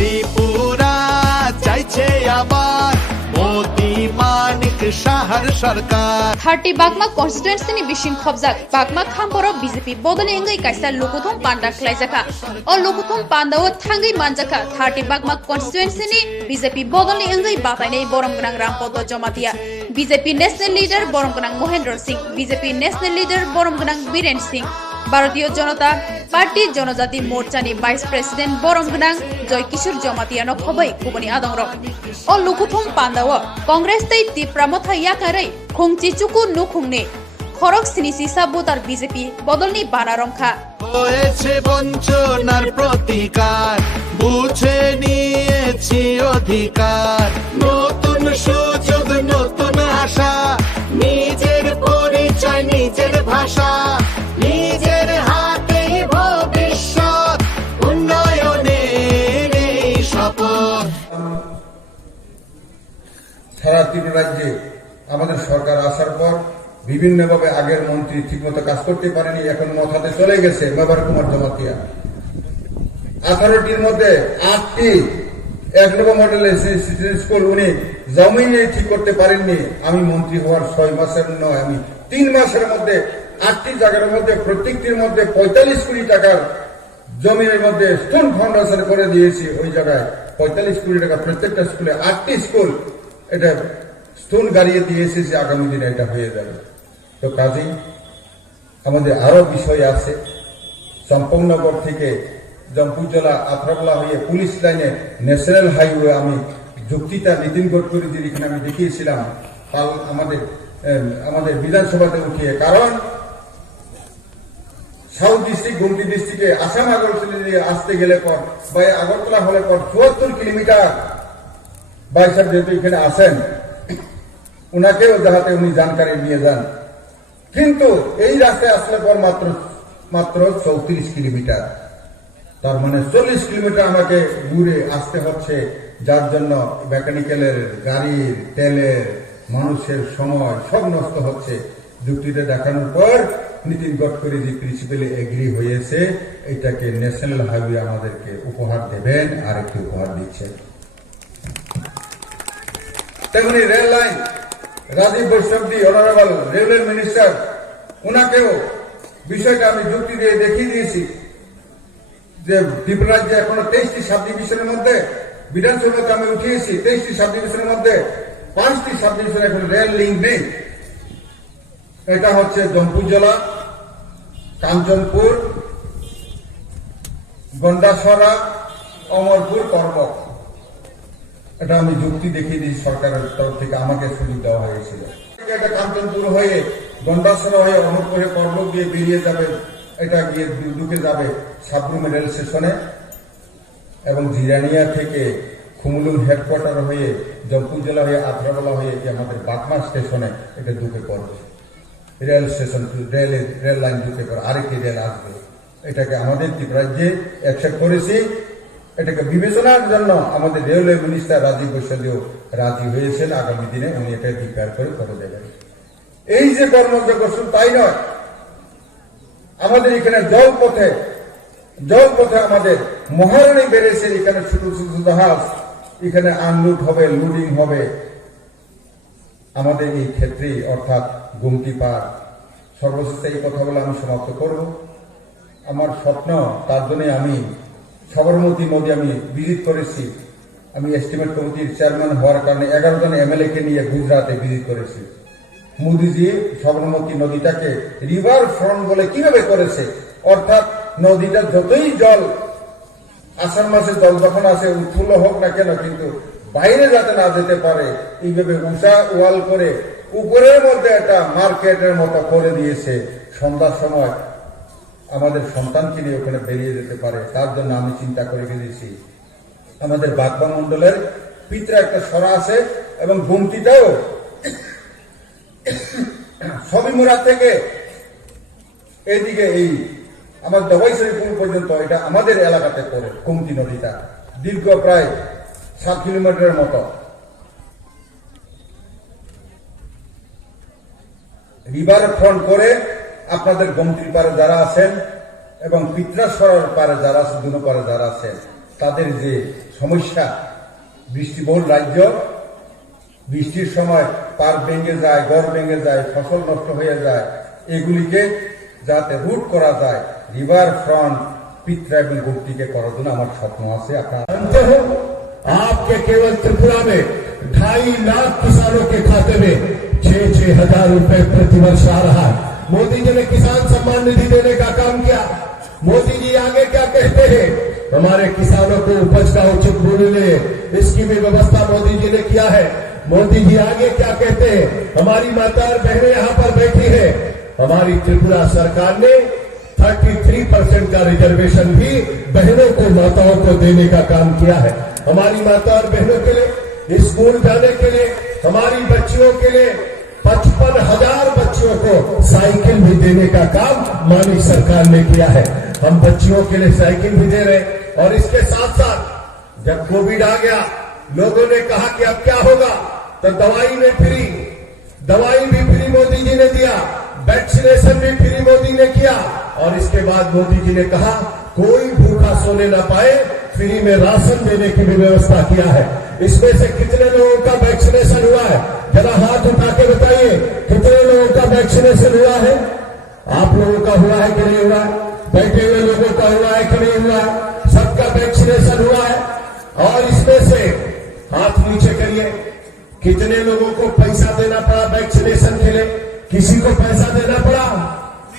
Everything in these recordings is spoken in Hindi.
ত্রিপুরা চাইছে আবার মোদি মানিক শাহর সরকার 30 बागमा कन्स्टिट्युएन्सी बिसिङ खबजाक बागमा खामपर बीजेपी बदले एंगै काइसा लोकुथम पान्डा खलाइजाका अ लोकुथम पान्डाव थांगै मानजाका 30 बागमा कन्स्टिट्युएन्सी बीजेपी बदले एंगै बाताइनै बरमगनां Rampada Jamatia BJP national leader बरमगनां Mahendra Singh BJP national leader बरमगनां बीरेन सिंह भारतीय जनता पार्टी जनजाति मोर्चानि भाइस प्रेसिडेंट बरमगनां जयकिशोर जमातियानो खबै कुबनि आदंर अ लोकुथम पान्डाव कांग्रेस तै तिप्रामथा याकारै खुंची चुकु नुखुंने खरक सिनिसि साबुतार बीजेपी बदलनि बानारंखा হয়েছে বঞ্চনার প্রতিকার বুঝে নিয়েছি অধিকার নতুন সুযোগ নতুন আশা নিজের পরিচয় নিজের ভাষা নিজের হাতেই ভবিষ্যৎ উন্নয়নের এই শপথ সারা ত্রিপুরা রাজ্যে আমাদের সরকার আসার পর বিভিন্নভাবে আগের মন্ত্রী ঠিকমতো কাজ করতে পারেনি, এখন মাথাতে চলে গেছে মেবার কুমার জমাতিয়া। 18টির মধ্যে 8টি 1 নম্বর মডেলের স্কুল উনি জমিনে ঠিক করতে পারেননি। আমি মন্ত্রী হওয়ার 6 মাসের নয়, আমি 3 মাসের মধ্যে 8টি জায়গার মধ্যে প্রত্যেকটির মধ্যে 45 কোটি টাকার জমির মধ্যে স্টোন ফাউন্ডেশন করে দিয়েছি। ওই জায়গায় 45 কোটি টাকা প্রত্যেকটা স্কুলে 8টি স্কুল এটা স্টোন গাড়িয়ে দিয়েছে যে আগামী দিনে এটা হয়ে যাবে। তো কাজেই আমাদের আরো বিষয় আছে। চম্পকনগর থেকে জম্পুজলা আথরাবলা হয়ে পুলিশ লাইনে ন্যাশনাল হাইওয়ে আমি যুক্তিটা নীতিন গডকরিজির এখানে আমি দেখিয়েছিলাম আমাদের বিধানসভাতে উঠিয়ে, কারণ সাউথ ডিস্ট্রিক্ট গুমটি ডিস্ট্রিক্টে আসাম আগরতলা দিয়ে আসতে গেলে পর বা আগরতলা হলে পর 74 কিলোমিটার বাইসাব যেহেতু এখানে আসেন উনাকেও যাহাতে উনি জানকারি নিয়ে যান, কিন্তু এই রাস্তায় আসলে পর মাত্র 34 কিলোমিটার, তার মানে 40 কিলোমিটার আমাকে ঘুরে আসতে হচ্ছে, যার জন্য মেকানিক্যালের গাড়ির তেলের মানুষের সময় সব নষ্ট হচ্ছে। যুক্তিটা দেখানোর পর নীতিন গডকরিজি প্রিন্সিপালি এগ্রি হয়েছে এটাকে ন্যাশনাল হাইওয়ে আমাদেরকে উপহার দেবেন, আর একটি উপহার দিচ্ছেন। তেমনি rail line Rajiv Vaishnavji honourable railway minister উনাকেও বিষয়টা আমি যুক্তি দিয়ে দেখিয়ে দিয়েছি যে ত্রিপুরা রাজ্যে এখনো 23টি সাব ডিভিশনের মধ্যে বিধানসভাতে আমি উঠিয়েছি 23টি সাব ডিভিশনের মধ্যে 5টি সাব ডিভিশন এখন রেল লিঙ্ক নেই। এটা হচ্ছে জম্পুজলা, কাঞ্চনপুর, গন্ডাছড়া, অমরপুর, করবক। এটা আমি যুক্তি দেখিয়ে দিয়েছি, সরকারের তরফ থেকে আমাকে সুযোগ দেওয়া হয়েছিল। এটা কাঞ্চনপুর হয়ে গন্ডাছড়া হয়ে অমরপুরে করবক দিয়ে বেরিয়ে যাবে, এটা গিয়ে ঢুকে যাবে সাবরুম রেল স্টেশনে, এবং জিরানিয়া থেকে খুমুলুং হেডকোয়ার্টার হয়ে জম্পুজলা হয়ে আথরাবলা হয়ে আমাদের বাগমা স্টেশনে এটা ঢুকে পড়বে। রেল স্টেশন রেল লাইন ঢুকে পড়ে আরেকটি রেল আসবে। এটাকে আমাদের ত্রিপুরাজ্যে অ্যাকসেপ্ট করেছি। এটাকে বিবেচনার জন্য আমাদের রেলওয়ে মিনিস্টার রাজীব বৈষ্ণবজিও রাজি হয়েছেন, আগামী দিনে উনি এটা প্রিপেয়ার করে দেবেন। এই যে কর্মযজ্ঞ শুধু তাই নয়, আমাদের এখানে জলপথে আমাদের মহারানী বেড়েছে, এখানে ছোট ছোট জাহাজ এখানে আনলোড হবে, লোডিং হবে। আমাদের এই ক্ষেত্রে অর্থাৎ গুমটি পার সর্বশেষ এই কথা বলে আমি সমাপ্ত করব। আমার স্বপ্ন, তার জন্য আমি সবরমতী নদী আমি ভিজিট করেছি। আমি এস্টিমেট কমিটির চেয়ারম্যান হওয়ার কারণে 11 জন এমএলএ কে নিয়ে গুজরাটে ভিজিট করেছি। মোদিজি সবরমতী নদীটাকে রিভার ফ্রন্ট বলে কিভাবে করেছে, অর্থাৎ নদীটা যতই জল আষাঢ় মাসে জল যখন আসে উৎফুল্ল হোক না কেন, কিন্তু বাইরে যাতে না যেতে পারে এইভাবে উষা ওয়াল করে উপরের মধ্যে একটা মার্কেটের মতো করে দিয়েছে। সন্ধ্যার সময় আমাদের সন্তানকে নিয়ে ওখানে বেরিয়ে যেতে পারে, তার জন্য আমি চিন্তা করে গেছি। আমাদের বাগবা মন্ডলের পিতরা একটা সরা আছে এবং গুমটিটাও সবিমুরা থেকে এইদিকে এই আমার দবাইশরী পুল পর্যন্ত এটা আমাদের এলাকাতে পড়ে। কুমতি নদীটা দীর্ঘ প্রায় 7 কিলোমিটারের মতো। রিভার ফ্রন্ট করে আপনাদের গোমতির পারে যারা আছেন এবং পিত্রাসরার পারে যারা আছে, দুনো পারে যারা আছেন, তাদের যে সমস্যা, বৃষ্টিবহুল রাজ্য, বৃষ্টির সময় পার ভেঙে যায়, ঘর ভেঙে যায়, ফসল নষ্ট হয়ে যায়, এগুলিকে যাতে রুট করা যায়, রিভার ফ্রন্ট পিত্রা এবং গোষ্ঠীকে করার জন্য আমার স্বপ্ন আছে। আপনার जानते हो आपके केवल त्रिपुरा में 2.5 लाख किसानों के खाते में 6-6 हजार रुपए प्रति वर्ष आ रहा है। मोदी जी ने किसान सम्मान निधि देने का काम किया। मोदी जी आगे क्या कहते हैं, हमारे किसानों को उपज का उचित मूल्य, इसकी भी व्यवस्था मोदी जी ने किया है। मोदी जी आगे क्या कहते हैं, हमारी माता और बहनें यहाँ पर बैठी है, हमारी त्रिपुरा सरकार ने 33% का रिजर्वेशन भी बहनों को, माताओं को देने का काम किया है। हमारी माता और बहनों के लिए स्कूल जाने के लिए, हमारी बच्चियों के लिए 55,000 बच्चियों को साइकिल भी देने का काम माननीय सरकार ने किया है। हम बच्चियों के लिए साइकिल भी दे रहे, और इसके साथ साथ जब कोविड आ गया, लोगों ने कहा कि अब क्या होगा, तो दवाई में फ्री, दवाई भी फ्री मोदी जी ने दिया, वैक्सीनेशन भी फ्री मोदी ने किया, और इसके बाद मोदी जी ने कहा कोई भूखा सोने न पाए, फ्री में राशन देने की भी व्यवस्था किया है। इसमें से कितने लोगों का वैक्सीनेशन हुआ है, जरा हाथ उठा के बताइए, कितने लोगों का वैक्सीनेशन हुआ है? आप लोगों का हुआ है कि नहीं हुआ है? बैठे हुए लोगों का हुआ है कि नहीं हुआ है? सबका वैक्सीनेशन हुआ है। और इसमें से हाथ नीचे करिए, कितने लोगों को पैसा देना पड़ा वैक्सीनेशन के लिए? किसी को पैसा देना पड़ा?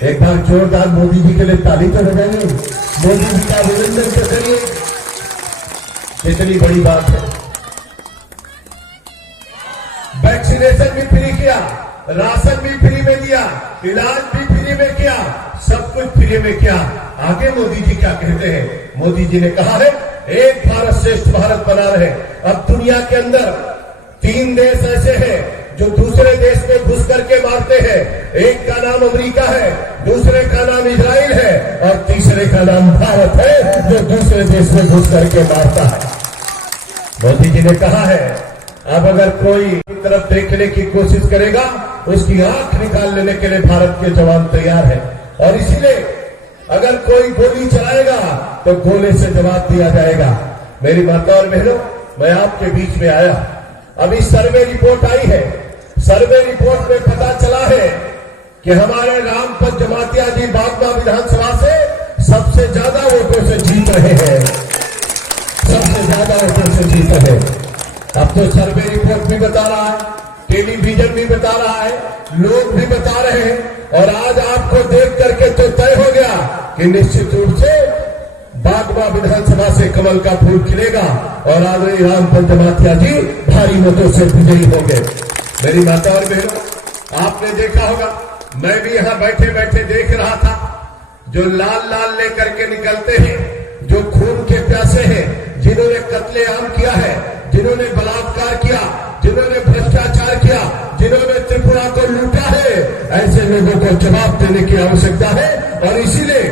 एक बार जोरदार मोदी जी के लिए ताली तो बजाइए, मोदी जी का अभिनंदन तो करिए। कितनी बड़ी बात है। वैक्सीनेशन भी फ्री किया, राशन भी फ्री में दिया, इलाज भी फ्री में किया, सब कुछ फ्री में किया। आगे मोदी जी क्या कहते हैं? मोदी जी ने कहा है एक भारत श्रेष्ठ भारत बना रहे। अब दुनिया के अंदर 3 देश ऐसे हैं जो दूसरे देश में घुस करके मारते हैं। एक का नाम अमेरिका है, दूसरे का नाम इजराइल है, और तीसरे का नाम भारत है जो दूसरे देश में घुस करके मारता है। मोदी जी ने कहा है अब अगर कोई तरफ देखने की कोशिश करेगा, उसकी आंख निकाल लेने के लिए भारत के जवान तैयार है। और इसीलिए अगर कोई गोली चलाएगा तो गोले से जवाब दिया जाएगा। मेरी माता और बहनों, मैं आपके बीच में आया, अभी सर्वे रिपोर्ट आई है। सर्वे रिपोर्ट में पता चला है कि हमारे रामपत जमातिया जी बागमा विधानसभा से सबसे ज्यादा वोटों से जीत रहे हैं, सबसे ज्यादा वोटों से जीत रहे हैं। अब तो सर्वे रिपोर्ट भी बता रहा है, टेलीविजन भी बता रहा है, लोग भी बता रहे हैं, और आज आपको देख करके तो तय हो गया कि निश्चित रूप से बागमा विधानसभा से कमल का फूल खिलेगा और आदरणीय रामपत जमातिया जी भारी मतों से विजयी होंगे। मेरी माता और बहनों, आपने देखा होगा, मैं भी यहां बैठे बैठे देख रहा था, जो लाल लाल लेकर के निकलते हैं, जो खून के प्यासे हैं, जिन्होंने कत्लेआम किया है, जिन्होंने बलात्कार किया, जिन्होंने भ्रष्टाचार किया, जिन्होंने त्रिपुरा को लूटा है, ऐसे लोगों को जवाब देने की आवश्यकता है। और इसीलिए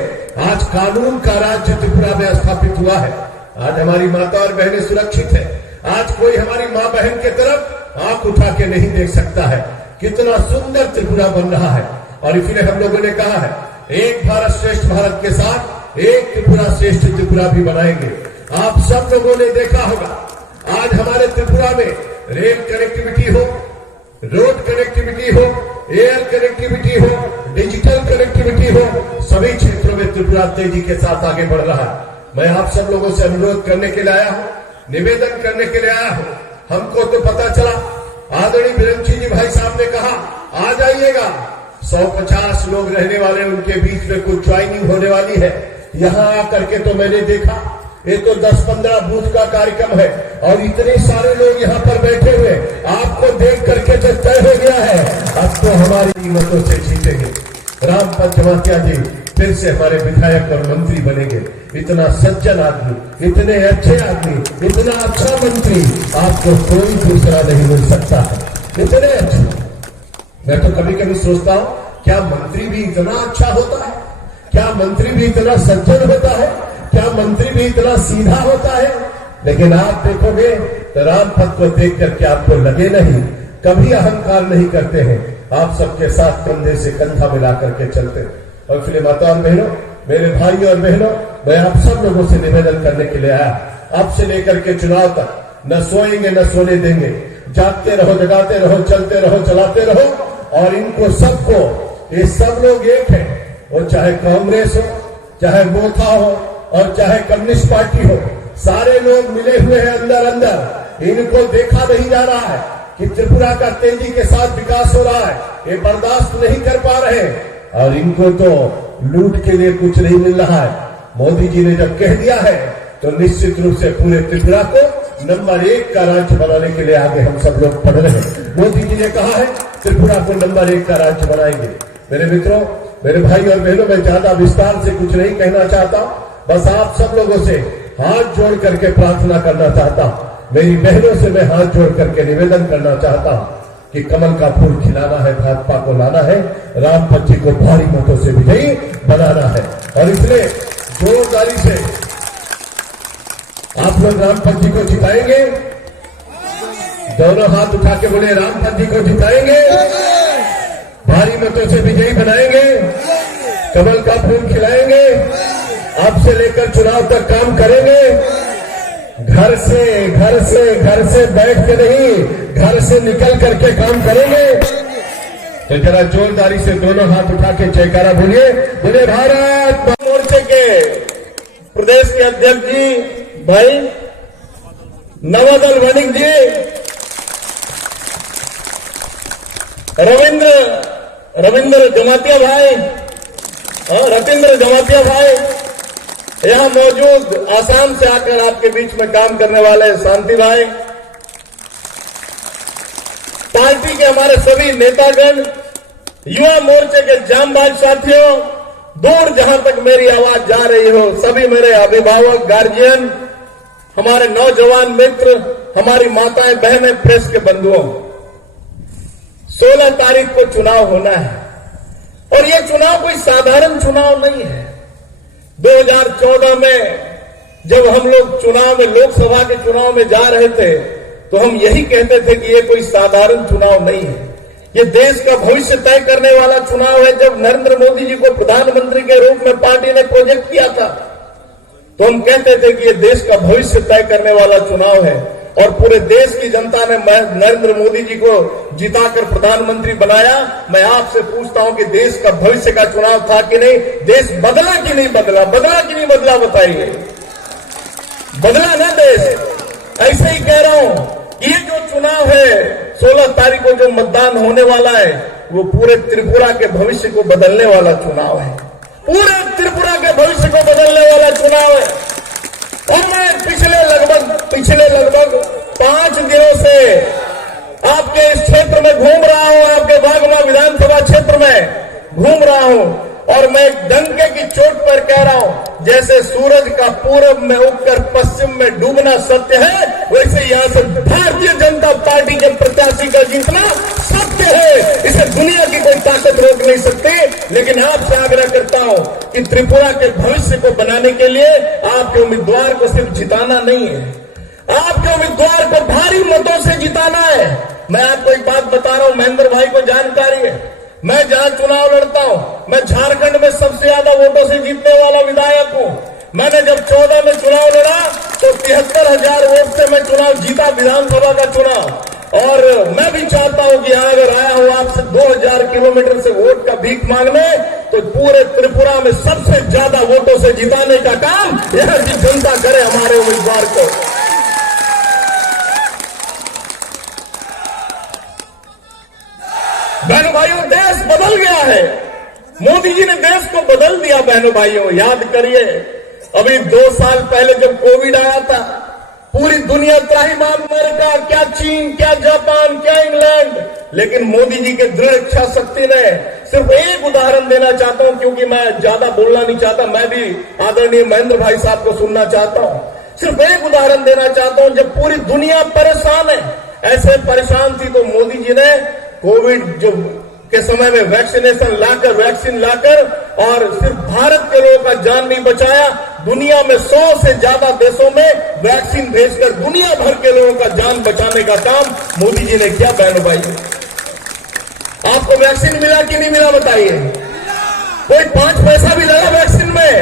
आज कानून का राज्य त्रिपुरा में स्थापित हुआ है। आज हमारी माता और बहनें सुरक्षित है। आज कोई हमारी माँ बहन के तरफ आंख उठा के नहीं देख सकता है। कितना सुंदर त्रिपुरा बन रहा है। और इसलिए हम लोगों ने कहा है एक भारत श्रेष्ठ भारत के साथ एक त्रिपुरा श्रेष्ठ त्रिपुरा भी बनाएंगे। आप सब लोगों ने देखा होगा, आज हमारे त्रिपुरा में रेल कनेक्टिविटी हो, रोड कनेक्टिविटी हो, एयर कनेक्टिविटी हो, डिजिटल कनेक्टिविटी हो, सभी क्षेत्रों में त्रिपुरा तेजी के साथ आगे बढ़ रहा है। मैं आप सब लोगों से अनुरोध करने के लिए आया हूं, निवेदन करने के लिए आया हूं। हमको तो पता चला, आदरणीय बिरंची जी भाई साहब ने कहा आ जाइएगा, 150 लोग रहने वाले, उनके बीच में कुछ ज्वाइनिंग होने वाली है। यहां आकर के तो मैंने देखा ये तो 10-15 बूथ का कार्यक्रम है, और इतने सारे लोग यहाँ पर बैठे हुए, आपको देख करके जो तय हो गया है, अब तो हमारी कीमतों से जीतेंगे। रामपत जमातिया जी फिर से हमारे विधायक और मंत्री बनेंगे। इतना सज्जन आदमी, इतने अच्छे आदमी, इतना अच्छा मंत्री आपको कोई दूसरा नहीं मिल सकता है। इतने अच्छे, मैं तो कभी कभी सोचता हूं, क्या मंत्री भी इतना अच्छा होता है? क्या मंत्री भी इतना सज्जन होता है? क्या मंत्री भी इतना सीधा होता है? लेकिन आप देखोगे तो रामपत को देख करके आपको लगे नहीं, कभी अहंकार नहीं करते हैं, आप सबके साथ कंधे से कंधा मिला करके चलते हैं। और इसलिए माता और बहनों, मेरे भाई और बहनों, मैं आप सब लोगों से निवेदन करने के लिए आया, अब से लेकर के चुनाव तक न सोएंगे न सोने देंगे, जागते रहो, जगाते रहो, चलते रहो, चलाते रहो। और इनको सबको, ये सब लोग एक है, वो चाहे कांग्रेस हो, चाहे मोथा हो और चाहे कम्युनिस्ट पार्टी हो, सारे लोग मिले हुए हैं अंदर अंदर। इनको देखा नहीं जा रहा है कि त्रिपुरा का तेजी के साथ विकास हो रहा है, ये बर्दाश्त नहीं कर पा रहे और इनको तो लूट के लिए कुछ नहीं मिल रहा है। मोदी जी ने जब कह दिया है तो निश्चित रूप से पूरे त्रिपुरा को नंबर 1 का राज्य बनाने के लिए आगे हम सब लोग बढ़ रहे हैं। मोदी जी ने कहा है त्रिपुरा को नंबर 1 का राज्य बनाएंगे। मेरे मित्रों, मेरे भाई और बहनों, मैं ज्यादा विस्तार से कुछ नहीं कहना चाहता, बस आप सब लोगों से हाथ जोड़ करके प्रार्थना करना चाहता हूं। मेरी बहनों से मैं हाथ जोड़ करके निवेदन करना चाहता हूं कि कमल का फूल खिलाना है, भाजपा को लाना है, रामपत जी को भारी मतों से विजयी बनाना है। और इसलिए जोरदारी से आप लोग रामपत जी को जिताएंगे। दोनों हाथ उठा के बोले रामपत जी को जिताएंगे, भारी मतों से विजयी बनाएंगे, कमल का फूल खिलाएंगे, अब से लेकर चुनाव तक काम करेंगे। घर से बैठ के नहीं, घर से निकल करके काम करेंगे। तो जरा जोरदारी से दोनों हाथ उठा के जयकारा बोलिए, बोले भारत मोर्चे के प्रदेश के अध्यक्ष जी भाई नवदल वणिक जी, रविंद्र जमातिया भाई, रतिंद्र जमातिया भाई, यहां मौजूद आसाम से आकर आपके बीच में काम करने वाले शांति भाई, पार्टी के हमारे सभी नेतागण, युवा मोर्चे के जांबाज साथियों, दूर जहां तक मेरी आवाज जा रही हो, सभी मेरे अभिभावक, गार्जियन, हमारे नौजवान मित्र, हमारी माताएं, बहनें, प्रेस के बंधुओं, 16 तारीख को चुनाव होना है और यह चुनाव कोई साधारण चुनाव नहीं है। 2014 में जब हम लोग चुनाव में, लोकसभा के चुनाव में जा रहे थे तो हम यही कहते थे कि ये कोई साधारण चुनाव नहीं है, ये देश का भविष्य तय करने वाला चुनाव है। जब नरेंद्र मोदी जी को प्रधानमंत्री के रूप में पार्टी ने प्रोजेक्ट किया था तो हम कहते थे कि ये देश का भविष्य तय करने वाला चुनाव है और पूरे देश की जनता ने नरेंद्र मोदी जी को जिताकर प्रधानमंत्री बनाया। मैं आपसे पूछता हूं कि देश का भविष्य का चुनाव था कि नहीं? देश बदला कि नहीं बदला? बदला कि नहीं बदला? बताइए, बदला ना देश? ऐसे ही कह रहा हूं, ये जो चुनाव है 16 तारीख को जो मतदान होने वाला है वो पूरे त्रिपुरा के भविष्य को बदलने वाला चुनाव है, पूरे त्रिपुरा के भविष्य को बदलने वाला चुनाव है। और मैं पिछले लगभग 5 दिनों से आपके इस क्षेत्र में घूम रहा हूं, आपके बागमा विधानसभा क्षेत्र में घूम रहा हूं और मैं डंके की चोट पर कह रहा हूं, जैसे सूरज का पूरब में उगकर पश्चिम में डूबना सत्य है, वैसे यहां से भारतीय जनता पार्टी के प्रत्याशी का जीतना सत्य है। इसे दुनिया की कोई ताकत रोक नहीं सकती। लेकिन आपसे आग्रह करता हूं कि त्रिपुरा के भविष्य को बनाने के लिए आपके उम्मीदवार को सिर्फ जिताना नहीं है, आपके उम्मीदवार को भारी मतों से जिताना है। मैं आपको एक बात बता रहा हूं, महेंद्र भाई को जानकारी है, मैं जहां चुनाव लड़ता हूं, मैं झारखंड में सबसे ज्यादा वोटों से जीतने वाला विधायक हूं। मैंने जब 14 में चुनाव लड़ा तो 73,000 वोट से मैं चुनाव जीता, विधानसभा का चुनाव। और मैं भी चाहता हूं कि यहां अगर आया हूं आपसे 2000 किलोमीटर से वोट का भीख मांगने, तो पूरे त्रिपुरा में सबसे ज्यादा वोटों से जिताने का काम यहां की जनता करे हमारे उम्मीदवार को। बहनों भाइयों, देश बदल गया है, मोदी जी ने देश को बदल दिया। बहनों भाइयों, याद करिए, अभी 2 साल पहले जब कोविड आया था, पूरी दुनिया त्राहिमाम, अमेरिका, क्या चीन, क्या जापान, क्या इंग्लैंड, लेकिन मोदी जी के दृढ़ इच्छा शक्ति ने, सिर्फ एक उदाहरण देना चाहता हूं क्योंकि मैं ज्यादा बोलना नहीं चाहता, मैं भी आदरणीय महेंद्र भाई साहब को सुनना चाहता हूं। सिर्फ एक उदाहरण देना चाहता हूं, जब पूरी दुनिया परेशान है, ऐसे परेशान थी तो मोदी जी ने कोविड जो के समय में वैक्सीन लाकर और सिर्फ भारत के लोगों का जान नहीं बचाया, दुनिया में 100 से ज्यादा देशों में वैक्सीन भेजकर दुनिया भर के लोगों का जान बचाने का काम मोदी जी ने किया। बहनों भाई, आपको वैक्सीन मिला कि नहीं मिला बताइए? कोई 5 पैसा भी लगा वैक्सीन में?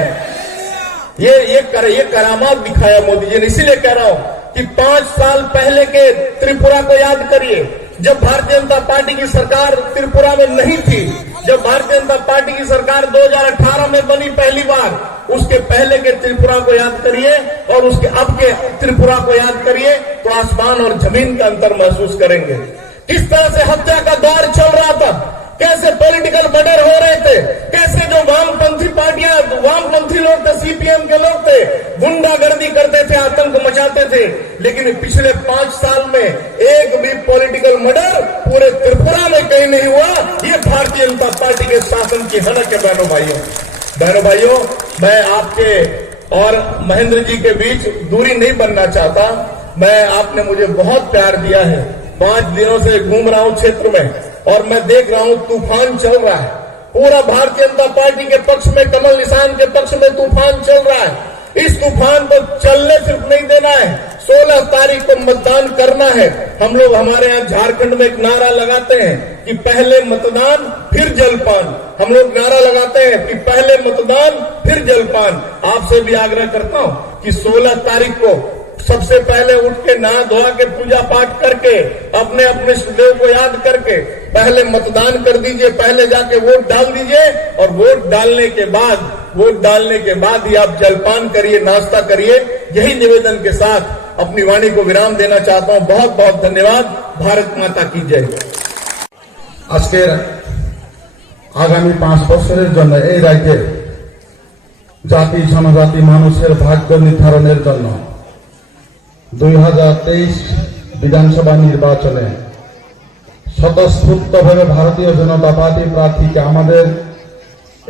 ये करामात दिखाया मोदी जी ने। इसीलिए कह रहा हूं कि 5 साल पहले के त्रिपुरा को याद करिए, जब भारतीय जनता पार्टी की सरकार त्रिपुरा में नहीं थी, जब भारतीय जनता पार्टी की सरकार 2018 में बनी पहली बार, उसके पहले के त्रिपुरा को याद करिए और उसके अब के त्रिपुरा को याद करिए तो आसमान और जमीन का अंतर महसूस करेंगे। किस तरह से हत्या का दौर चल रहा था, कैसे पॉलिटिकल मर्डर हो रहे थे, कैसे जो वामपंथी पार्टियां, वामपंथी लोग थे, सीपीएम के लोग थे, गुंडागर्दी करते थे, आतंक मचाते थे। लेकिन पिछले 5 साल में एक भी पॉलिटिकल मर्डर पूरे त्रिपुरा में कहीं नहीं हुआ। ये भारतीय जनता पार्टी के शासन की हनक है। बहनों भाइयों, मैं आपके और महेंद्र जी के बीच दूरी नहीं बनना चाहता। आपने मुझे बहुत प्यार दिया है। 5 दिनों से घूम रहा हूं क्षेत्र में और मैं देख रहा हूं तूफान चल रहा है। पूरा भारतीय जनता पार्टी के पक्ष में, कमल निशान के पक्ष में तूफान चल रहा है। इस तूफान को चलने सिर्फ नहीं देना है, 16 तारीख को मतदान करना है। हम लोग हमारे यहाँ झारखंड में एक नारा लगाते हैं कि पहले मतदान फिर जलपान। हम लोग नारा लगाते हैं कि पहले मतदान फिर जलपान। आपसे भी आग्रह करता हूं कि 16 तारीख को सबसे पहले उठ के नहा धोआ के पूजा पाठ करके अपने अपने देव को याद करके पहले मतदान कर दीजिए, पहले जाके वोट डाल दीजिए और वोट डालने के बाद ही आप जलपान करिए, नाश्ता करिए। यही निवेदन के साथ अपनी वाणी को विराम देना चाहता हूं। बहुत बहुत धन्यवाद। भारत माता की जय। আজকের আগামী 5 বছরের জন্য এই রাজ্যের জাতি জনজাতি মানুষের ভাগ্য নির্ধারণের জন্য 2023 বিধানসভা নির্বাচনে স্বতঃস্ফূর্তভাবে ভারতীয় জনতা পার্টি প্রার্থীকে আমাদের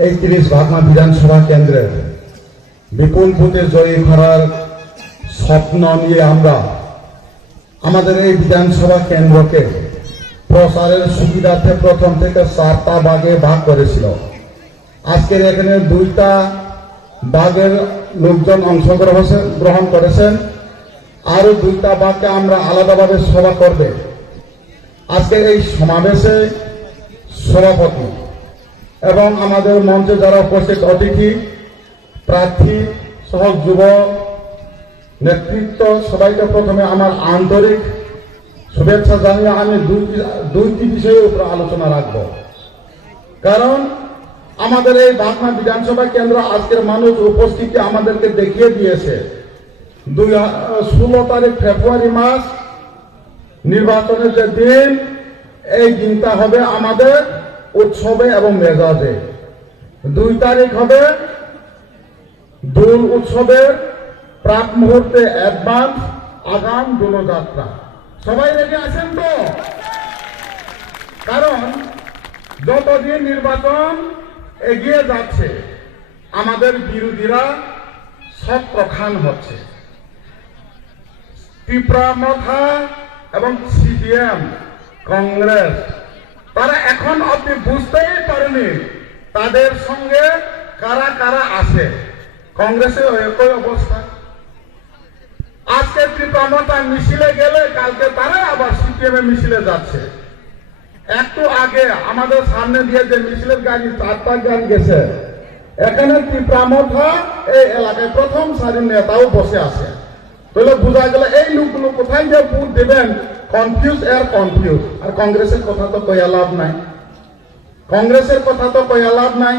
31 ভাগমা বিধানসভা কেন্দ্রের বিপুল ভোটে জয়ী করার স্বপ্ন নিয়ে আমরা আমাদের এই বিধানসভা কেন্দ্রকে প্রচারের সুবিধার্থে প্রথম থেকে 4টা ভাগে ভাগ করেছিল। আজকের এখানে 2টা ভাগের লোকজন অংশগ্রহণ করেছেন, আরো 2টা ভাগে আমরা আলাদাভাবে সভা করবে। আজকের এই সমাবেশে সভাপতি এবং আমাদের মঞ্চে যারা উপস্থিত অতিথি, প্রার্থী সহ যুব নেতৃত্ব সবাইকে প্রথমে আমার আন্তরিক শুভেচ্ছা জানিয়ে আমি দুইটি বিষয়ের উপর আলোচনা রাখব। কারণ আমাদের এই ভাগমা বিধানসভা কেন্দ্র আজকের মানুষ উপস্থিতি আমাদেরকে দেখিয়ে দিয়েছে 16 তারিখ ফেব্রুয়ারি মাস নির্বাচনের যে দিন, এই দিনটা হবে আমাদের উৎসবে এবং মেজাজে। 2 তারিখ হবে দোল উৎসবের প্রাক মুহূর্তে অ্যাডভান্স আগাম দোলযাত্রা। সবাই রেডি আছেন তো? কারণ যতদিন নির্বাচন এগিয়ে যাচ্ছে আমাদের বিরোধীরা সব প্রখান হচ্ছে। ত্রিপুরা মথা এবং সিপিএম, কংগ্রেস, তারা এখন অব্দি বুঝতেই পারেনি তাদের সঙ্গে কারা কারা আছে। কংগ্রেসের একই অবস্থা। আজকে ত্রিপুরা মিছিলে গেলে কালকে তারা আবার সিপিএম এ মিছিলে যাচ্ছে। একটু আগে আমাদের সামনে দিয়ে যে মিছিলের গাড়ি 4টা গাড়ি গেছে, এখানে ত্রিপুরা এই এলাকায় প্রথম সারির নেতাও বসে আছে। তাহলে বোঝা গেল এই লোকগুলো কোথায় যে ভোট দেবেন কনফিউজ। আর কংগ্রেসের কথা তো কইয়া লাভ নাই।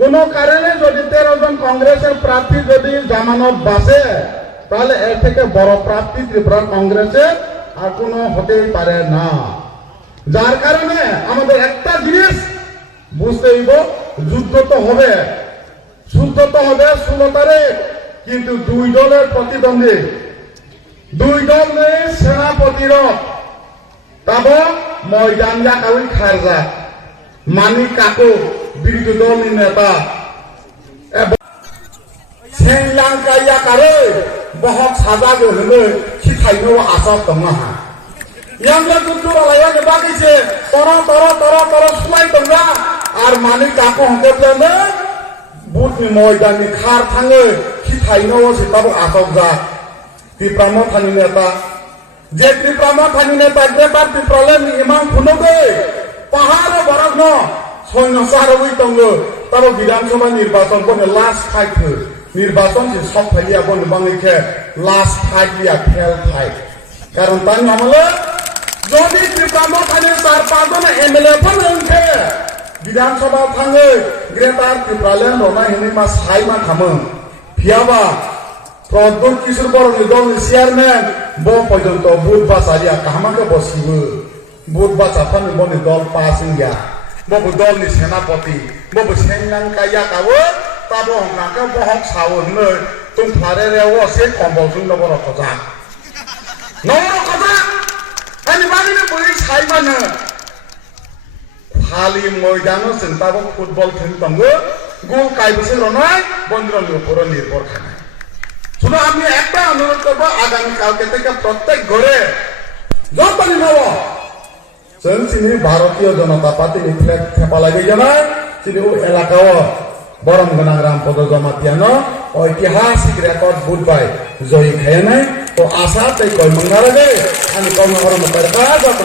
কোন কারণে যদি 13 জন কংগ্রেসের প্রার্থী যদি জামানত বাঁচে, তাহলে এর থেকে বড় প্রার্থী ত্রিপুরা কংগ্রেসের আর কোনো হতেই পারে না। যার কারণে আমাদের একটা জিনিস বুঝতে হইব, যুদ্ধ তো হবে 16 তারিখ, কিন্তু 2 দলের প্রতিদ্বন্দ্বী, 2 দল নেই সেনাপতিরক তব ময়দান কাউই খারজা মানি কাকু বিরোধী দল নেতা শ্রীলঙ্কা কারে बहुत साजा जो है कि थाइनो आसाम दंगा हा यांग गुट्टू वाला के बाकी से तोरा सुलाई दंगा और मानी काको हंके बुट नि मयदान नि खार थांगे कि थाइनो सिताबो आसाम जा ত্রিপুরা थानी नेता जे ত্রিপুরা थानी नेता ग्रेबार ত্রিপুরালেন इमान खुनोगे पहाड़ बरगनो सैन्य सारवई दंगो तब विधानसभा निर्वाचन को लास्ट फाइट নির্বাচন যে সব ফাইলিয়া বন বাংলিখে লাস্ট ফাইট লিয়া ফেল ফাইট কারণ তাই আমলে যদি ত্রিপুরা থানে 4-5 জন এমএলএ ফানকে বিধানসভা থাঙ্গে গ্রেটার ত্রিপুরাল্যান্ড রনা হিনি মা সাই মা খামো ফিয়াবা প্রদ্যুৎ কিশোর বরনি দলনি চেয়ারম্যান ব পর্যন্ত বুধ বাসারিয়া কাহামাকে বসিব বুধ বাসা ফানি বনি দল পাস ইন্ডিয়া ববু দলনি সেনাপতি ববু সেনাঙ্কাইয়া কাবো তাবো হংনাকে বহক সাউন তুম ফারে রেও সে কম্বলসুন নবর কথা নবর কথা আমি বানিনে বই সাইমানো খালি ময়দানো চিন্তাবো ফুটবল খেল দঙ্গো গোল কাইবসে রনায় বন্ধুর উপর নির্ভর খানা শুধু আমি একটা অনুরোধ করবো আগামী কালকে থেকে প্রত্যেক ঘরে যতনি নব চিনি ভারতীয় জনতা পার্টি ফ্ল্যাগ থেপা লাগে জানায় চিনি ও এলাকাও বরম গনাং রামপদ জমাতিয়ানো ঐতিহাসিক রেকর্ড বুধবাই জয়ী খেয়ে নাই তো আশা তাই কয় মঙ্গারে আমি কর্মকর্ম করে যত